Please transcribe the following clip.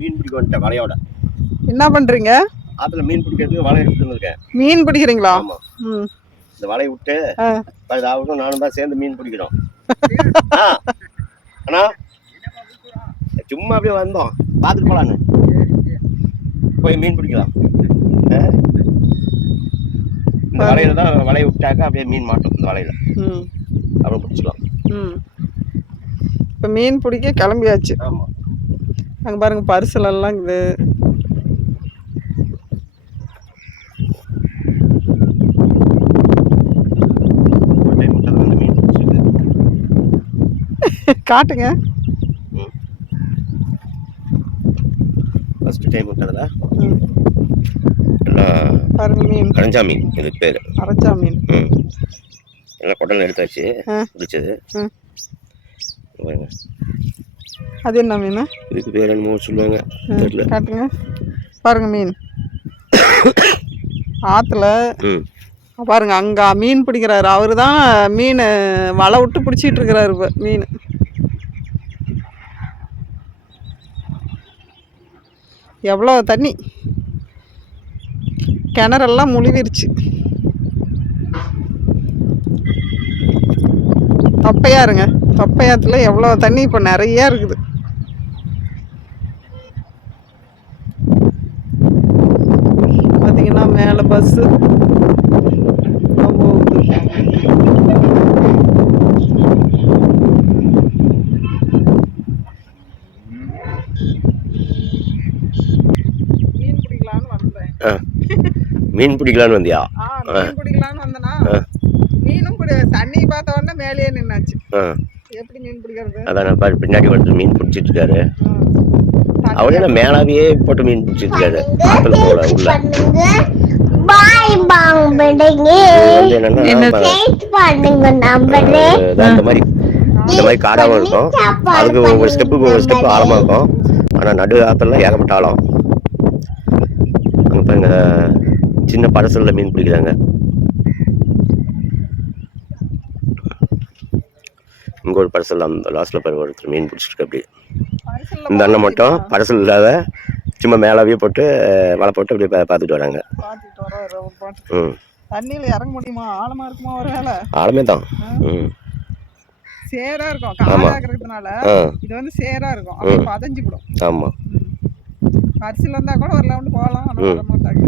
மீன் பிடிக்க வந்துட்டேன் வலையோட. என்ன பண்றீங்க? ஆத்துல மீன் பிடிக்கிறதுக்கு வலை எடுத்துட்டு இருக்கேன். மீன் பிடிக்கிறீங்களா? ஆமா. இந்த வலையை விட்டு அவரும் நானும் தான் சேர்ந்து மீன் பிடிக்கிறோம். அண்ணா சும்மா அப்படியே வந்தோம், பார்த்துட்டு போலான்னு. போய் மீன் பிடிக்கலாம். இந்த வலையில தான் வலையை விட்டாக்க அப்படியே மீன் மாட்டோம். இந்த வலையில அப்புறம் பிடிச்சிக்கலாம். இப்போ மீன் பிடிக்க கிளம்பியாச்சு. ஆமா, அங்கே பாருங்க பரிசல் எல்லாம் இருக்குது. காட்டுங்க. ஃபர்ஸ்ட் டைம் விட்டதுல பாருங்க மீன், அரஞ்சா மீன். இது பேர் அரஞ்சா மீன். எல்லாம் குடல் எடுத்தாச்சு, பிடிச்சது. அது என்ன மீன்? இதுக்கு பேர் என்னமோ சொல்லுவாங்க, தெரியல. காட்டுங்க. பாருங்க மீன் ஆற்றுல பாருங்க. அங்கே மீன் பிடிக்கிறாரு, அவரு தான் மீன் வலை விட்டு பிடிச்சிட்டு இருக்கிறாரு. இப்போ மீன் எவ்வளோ தண்ணி, கிணறெல்லாம் முழுவிருச்சு. தொப்பையாருங்க, தொப்பையாத்துல எவ்வளோ தண்ணி இப்போ நிறைய இருக்குது. பார்த்தீங்கன்னா மேலே பஸ்ஸு மீன் பிடிக்கலான்னு வந்தியா? மீன் பிடிக்கலான்னு வந்தனா, மீனும் தண்ணி பார்த்த உடனே மேலேயே நின்னாச்சு. எப்படி மீன் பிடிக்கிறது? அதான் பாரு, பின்னாடி வந்து மீன் பிடிச்சிட்டு இருக்காரு. அவரே நான் மேலாவே போட்டு மீன் பிடிச்சிட்டு இருக்காரு. ஆத்துல போல உள்ள இந்த மாதிரி காடாவும் இருக்கும். அதுக்கு ஒவ்வொரு ஸ்டெப்புக்கு ஒவ்வொரு ஸ்டெப்பு ஆழமா இருக்கும். ஆனா நடு ஆத்துல ஏகப்பட்ட ஆழம். அங்க பாருங்க, சின்ன படசல்ல மீன் பிடிக்கிறாங்க. இங்க ஒரு படசல், அந்த லாஸ்ட்ல பாருங்க ஒருத்தர் மீன் பிடிச்சிருக்கு. அப்படி இந்த அண்ணன் மட்டும் படசல் இல்லாத சும்மா மேலாவே போட்டு வலை போட்டு அப்படியே பார்த்துட்டு வராங்க. தண்ணியில இறங்க முடியுமா? ஆழமா இருக்குமா? ஒரு வேலை ஆழமே தான். சேரா இருக்கும், காடா இருக்கிறதுனால இது வந்து சேரா இருக்கும், அப்படியே பதஞ்சு விடும். ஆமா, அரிசில இருந்தா கூட ஒரு ரவுண்ட் போகலாம், ஆனா வர மாட்டாங்க.